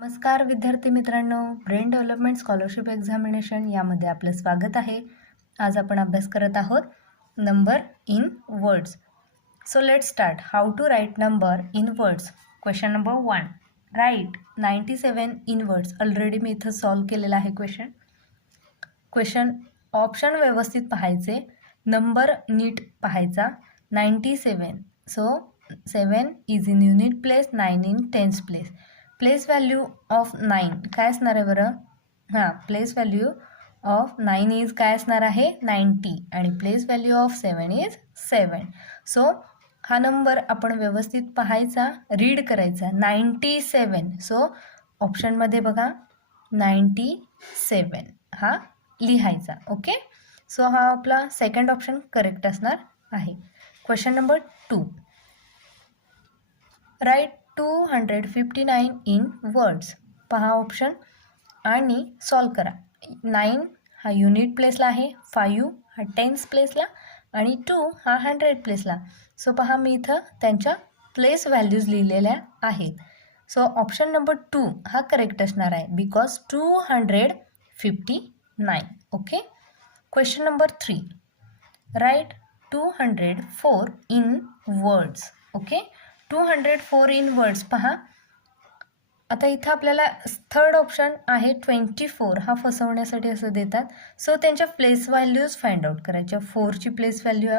नमस्कार विद्यार्थी मित्रांनो, ब्रेन डेव्हलपमेंट स्कॉलरशिप एक्झामिनेशन यामध्ये आपलं स्वागत आहे. आज आपण अभ्यास करत आहोत number in words. So let's start. How to write number in words. Question number 1. Write 97 in words. Already मी इथं सॉल्व केलेला आहे क्वेश्चन. ऑप्शन व्यवस्थित पाहायचे, नंबर नीट पाहायचा. 97, so 7 is in unit place, 9 in tense place. Place value of 9 काय असणार आहे बरं? प्लेस व्हॅल्यू ऑफ 9 इज काय असणार आहे? 90 आणि place value of 7 is 7. So हा नंबर आपण व्यवस्थित पाहायचा, रीड करायचा. 97. सो ऑप्शनमध्ये बघा 97 हा लिहायचा. ओके, सो हा आपला सेकंड ऑप्शन करेक्ट असणार आहे. Question number 2. Write 259 in words. पहा ऑप्शन आणि सॉल्व करा. 9 हा युनिट प्लेसला आहे, 5 हा टेन्स प्लेसला आणि 2 हा 100 प्लेसला. सो पहा मी इथं त्यांच्या प्लेस व्हॅल्यूज लिहिलेल्या आहेत. सो ऑप्शन नंबर 2 हा करेक्ट असणार आहे, because 259. Okay. Question number 3. Write 204 in words. Okay, 204 in words. पहा आता इथं आपल्याला थर्ड ऑप्शन आहे 24. हा फसवण्यासाठी असं देतात. सो त्यांच्या प्लेस व्हॅल्यूज फाइंड आउट करायच्या. 4ची प्लेस व्हॅल्यू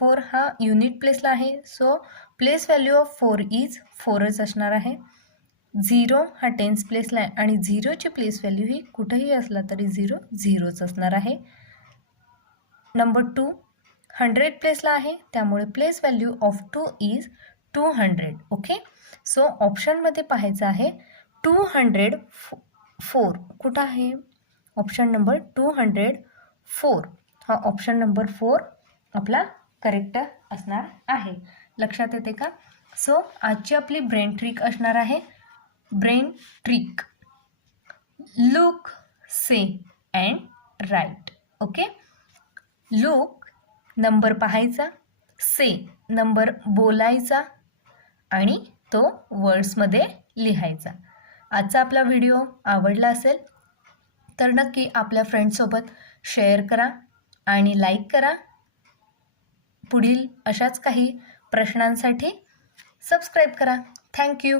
4 हा युनिट प्लेसला आहे, so place value of 4 is 4च असणार आहे. 0 हा टेन्स प्लेसला आहे आणि 0ची प्लेस व्हॅल्यू ही कुठेही असला तरी 0 0च असणार आहे. नंबर 2 100 प्लेसला आहे, त्यामुळे place value of 2 is 200. Okay, so ऑप्शनमध्ये पाहायचं आहे 204. कुठं आहे? Option number 204. हा ऑप्शन नंबर 4 आपला करेक्ट असणार आहे. लक्षात येते का? सो आजची आपली ब्रेन ट्रिक असणार आहे. Brain trick, look, say and write. Okay, look number पाहायचा, से नंबर बोलायचा आणि तो वर्ड्समध्ये लिहायचा. आजचा आपला व्हिडिओ आवडला असेल तर नक्की आपल्या फ्रेंड्ससोबत शेअर करा आणि लाईक करा. पुढील अशाच काही प्रश्नांसाठी सबस्क्राईब करा. थँक्यू.